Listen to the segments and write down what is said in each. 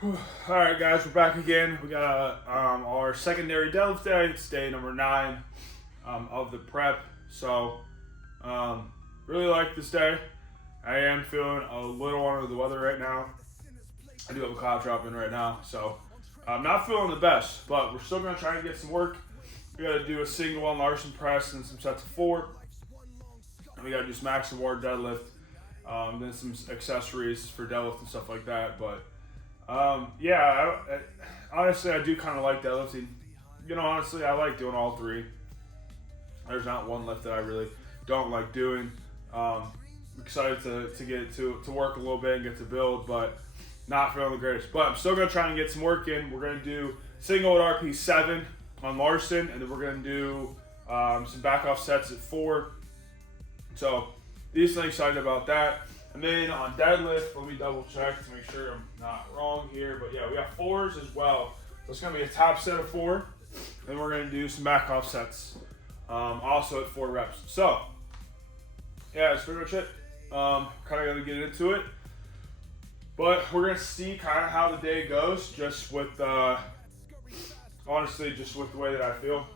All right, guys, we're back again. We got our secondary deadlift day. It's day number 9 of the prep. So, really like this day. I am feeling a little under the weather right now. I do have a cloud dropping right now, so I'm not feeling the best, but we're still going to try and get some work. We got to do a single on Larson press and some sets of 4. And we got to do some action ward deadlift, then some accessories for deadlift and stuff like that. But honestly, I do kind of like deadlifting. Honestly, I like doing all 3. There's not one lift that I really don't like doing. Excited to get to work a little bit and get to build, but not feeling the greatest. But I'm still going to try and get some work in. We're going to do single at RP 7 on Larson, and then we're going to do some back off sets at 4. So, decently excited about that. And then on deadlift, let me double check to make sure I'm not wrong here. But yeah, we got 4s as well. So it's going to be a top set of 4. Then we're going to do some back off sets also at 4 reps. So, yeah, that's pretty much it. Kind of got to get into it. But we're going to see kind of how the day goes just with, honestly, just with the way that I feel.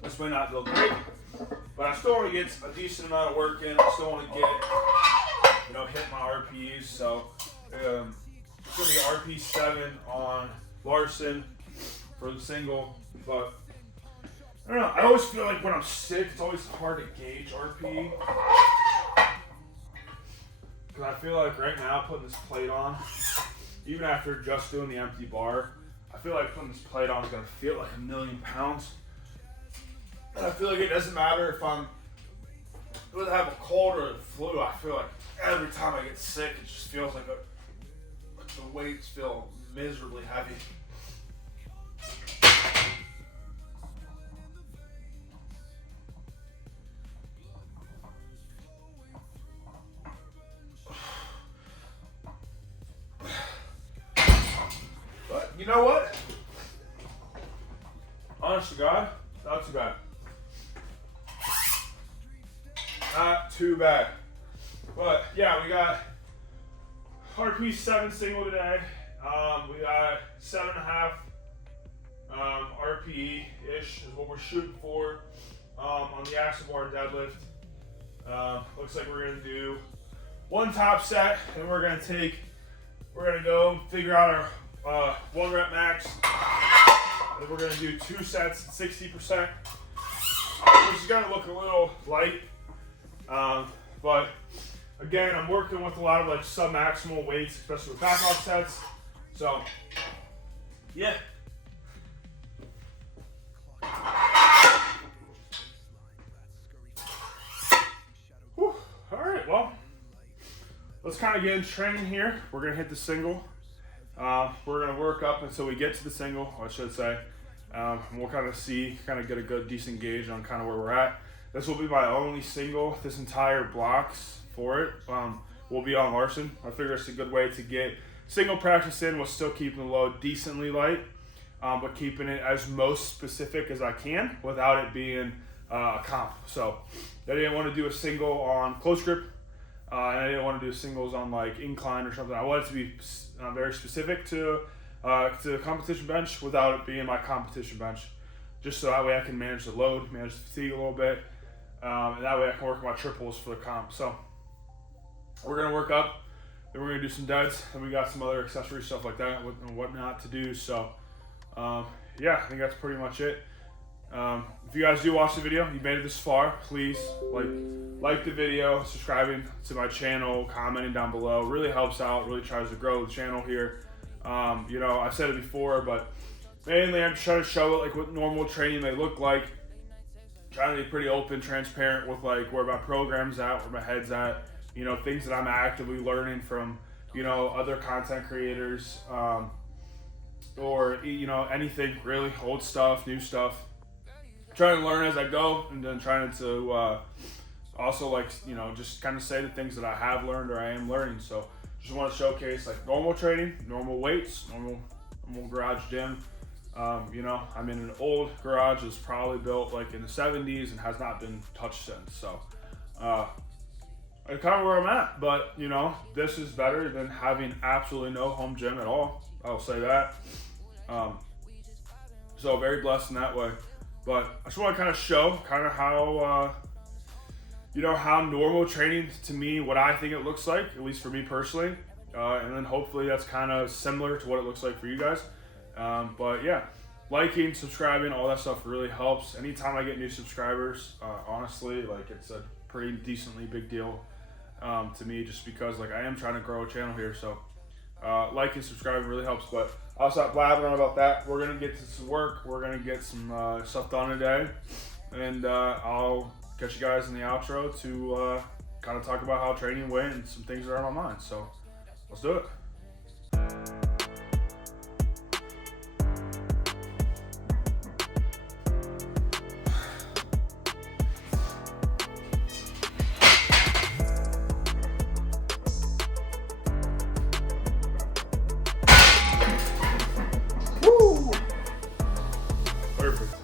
This may not go great. But I still want to get a decent amount of work in. I still want to get, hit my RPs. So it's going to be RP 7 on Larson for the single. But I don't know. I always feel like when I'm sick, it's always hard to gauge RP. Because I feel like right now, putting this plate on, even after just doing the empty bar, I feel like putting this plate on is going to feel like 1,000,000 pounds. And I feel like it doesn't matter if I'm whether I have a cold or a flu. I feel like every time I get sick, it just feels like the weights feel miserably heavy. But you know what? Honest to God, not too bad. Not too bad. But yeah, we got RP 7 single today. We got 7.5 RPE-ish is what we're shooting for on the action bar deadlift. Looks like we're gonna do 1 top set, and we're gonna go figure out our 1 rep max. And we're gonna do 2 sets at 60%, which is gonna look a little light. But again, I'm working with a lot of like sub-maximal weights, especially with back off sets. So, yeah. Whew. All right, well, let's kind of get into training here. We're gonna hit the single. We're gonna work up until we get to the single, I should say. And we'll kind of get a good, decent gauge on kind of where we're at. This will be my only single. This entire blocks for it will be on Larson. I figure it's a good way to get single practice in while still keeping the load decently light, but keeping it as most specific as I can without it being a comp. So I didn't want to do a single on close grip, and I didn't want to do singles on like incline or something. I wanted it to be very specific to competition bench without it being my competition bench, just so that way I can manage the load, manage the fatigue a little bit. And that way I can work my triples for the comp. So we're going to work up, then we're going to do some deads, and we got some other accessory stuff like that and whatnot to do. So yeah, I think that's pretty much it. If you guys do watch the video, you made it this far, please like the video, subscribing to my channel, commenting down below. Really helps out, really tries to grow the channel here. I've said it before, but mainly I'm just trying to show like what normal training may look like. Trying to be pretty open, transparent with like where my program's at, where my head's at, things that I'm actively learning from, other content creators, or, anything really, old stuff, new stuff. Trying to learn as I go, and then trying to also just kind of say the things that I have learned or I am learning. So just want to showcase like normal training, normal weights, normal garage gym. I'm in an old garage that's probably built like in the 70s and has not been touched since. So kind of where I'm at. But you know, this is better than having absolutely no home gym at all. I'll say that. Um, so very blessed in that way. But I just want to kind of show kind of how how normal training to me, what I think it looks like, at least for me personally, and then hopefully that's kind of similar to what it looks like for you guys. But yeah, liking, subscribing, all that stuff really helps. Anytime I get new subscribers, honestly, like it's a pretty decently big deal to me, just because like I am trying to grow a channel here. So liking, subscribing really helps. But I'll stop blabbering about that. We're gonna get to some work. We're gonna get some stuff done today, and I'll catch you guys in the outro to kind of talk about how training went and some things that are on my mind. So let's do it. Woo! Perfect.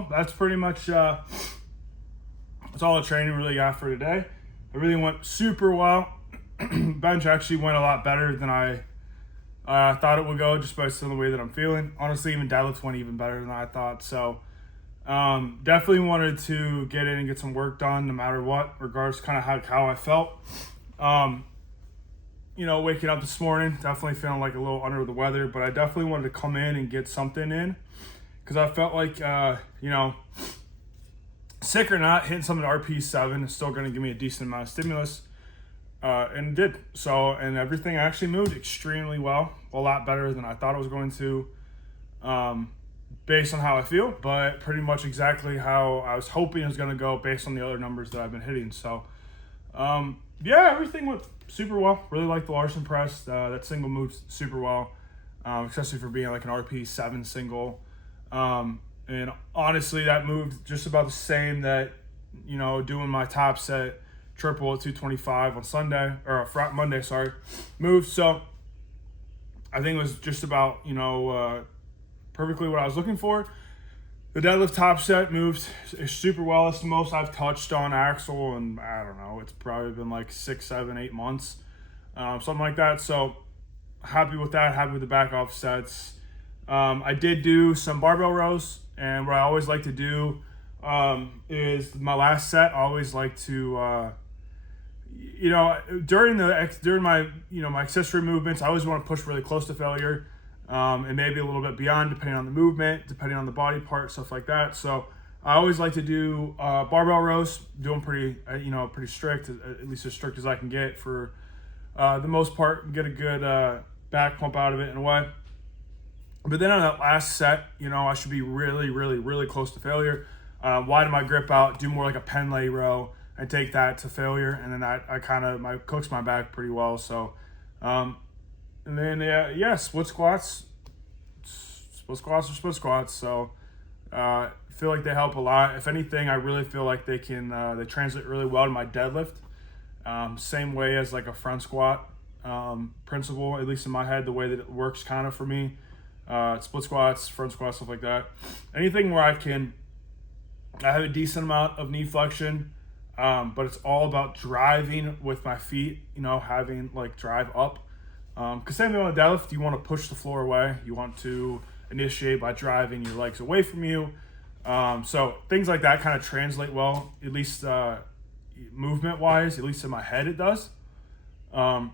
well, that's pretty much that's all the training really got for today. Everything went super well. Bench actually went a lot better than I thought it would go, just based on the way that I'm feeling. Honestly, even deadlifts went even better than I thought. So definitely wanted to get in and get some work done no matter what, regardless kind of how I felt. Waking up this morning, definitely feeling like a little under the weather, but I definitely wanted to come in and get something in because I felt like, sick or not, hitting something at RP7 is still going to give me a decent amount of stimulus. And it did. So, and everything actually moved extremely well, a lot better than I thought it was going to, based on how I feel, but pretty much exactly how I was hoping it was going to go based on the other numbers that I've been hitting. So, everything went super well. Really liked the Larson press. That single moved super well, especially for being like an RP7 single. And honestly, that moved just about the same that, doing my top set triple at 225 on Sunday, or Monday, moved. So I think it was just about, perfectly what I was looking for. The deadlift top set moved super well. It's the most I've touched on axle, and I don't know, it's probably been like 6, 7, 8 months, something like that. So happy with that, happy with the back off sets. I did do some barbell rows, and what I always like to do is my last set. I always like to, during my my accessory movements, I always want to push really close to failure, and maybe a little bit beyond, depending on the movement, depending on the body part, stuff like that. So I always like to do barbell rows, do them pretty strict, at least as strict as I can get for the most part, get a good back pump out of it in a way. But then on that last set, I should be really, really, really close to failure. Widen my grip out, do more like a pen lay row, and take that to failure. And then I kind of cooks my back pretty well. So, and then split squats. Split squats are split squats. So, I feel like they help a lot. If anything, I really feel like they translate really well to my deadlift. Same way as like a front squat principle, at least in my head, the way that it works kind of for me. Split squats, front squats, stuff like that. Anything where I have a decent amount of knee flexion, but it's all about driving with my feet, having like drive up. Because same thing on the deadlift, you want to push the floor away. You want to initiate by driving your legs away from you. So things like that kind of translate well, at least movement-wise, at least in my head it does. I'm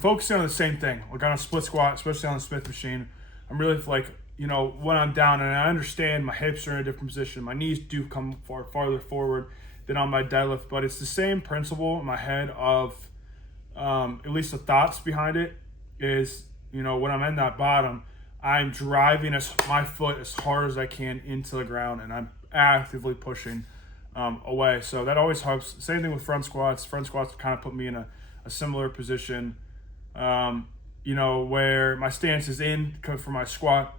focusing on the same thing. Like on a split squat, especially on the Smith machine, I'm really like, when I'm down, and I understand my hips are in a different position, my knees do come farther forward than on my deadlift, but it's the same principle in my head of, at least the thoughts behind it is, when I'm in that bottom, I'm driving my foot as hard as I can into the ground, and I'm actively pushing away. So that always helps. Same thing with front squats. Front squats kind of put me in a similar position, where my stance is in for my squat,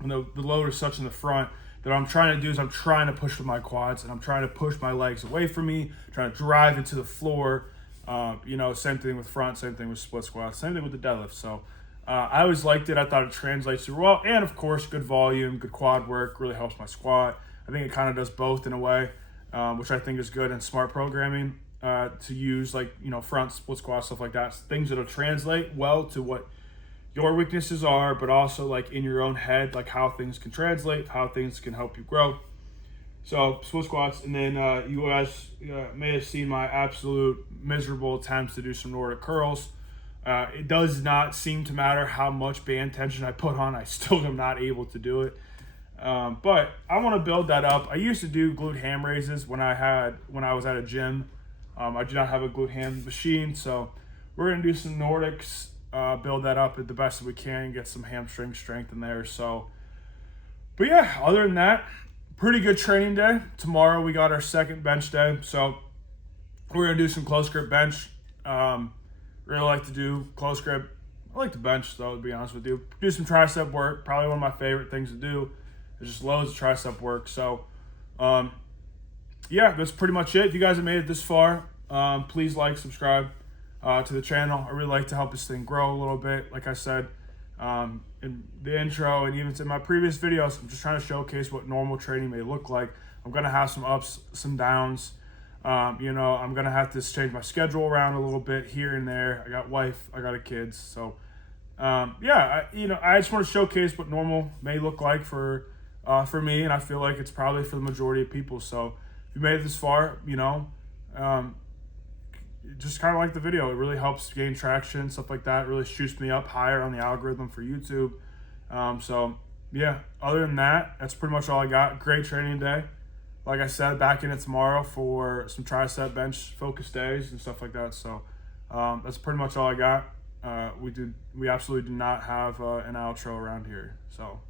and the load is such in the front that what I'm trying to do is I'm trying to push with my quads, and I'm trying to push my legs away from me, trying to drive into the floor. Same thing with front, same thing with split squats, same thing with the deadlift. So I always liked it. I thought it translates super well, and of course, good volume, good quad work really helps my squat. I think it kind of does both in a way, which I think is good and smart programming. To use front split squats, stuff like that, things that'll translate well to what your weaknesses are, but also like in your own head, like how things can translate, how things can help you grow. So split squats, and then you guys may have seen my absolute miserable attempts to do some Nordic curls. It does not seem to matter how much band tension I put on, I still am not able to do it. But I want to build that up. I used to do glute ham raises when I was at a gym. I do not have a glute ham machine, so we're going to do some Nordics, build that up at the best that we can, get some hamstring strength in there. So, but yeah, other than that, pretty good training day. Tomorrow we got our second bench day, so we're going to do some close grip bench. Really like to do close grip. I like the bench, though, to be honest with you. Do some tricep work, probably one of my favorite things to do. There's just loads of tricep work, so that's pretty much it. If you guys have made it this far, please like, subscribe to the channel. I really like to help this thing grow a little bit. Like I said, in the intro and even in my previous videos. I'm just trying to showcase what normal training may look like. I'm going to have some ups, some downs. You know, I'm going to have to change my schedule around a little bit here and there. I got wife, I got a kids. So, yeah, I just want to showcase what normal may look like for me. And I feel like it's probably for the majority of people. So if you made it this far, you know, just kind of like the video. It really helps gain traction, stuff like that. It really shoots me up higher on the algorithm for YouTube. So yeah, other than that, that's pretty much all I got. Great training day. Like I said, back in it tomorrow for some tricep bench focus days and stuff like that. So that's pretty much all I got. We absolutely do not have an outro around here. So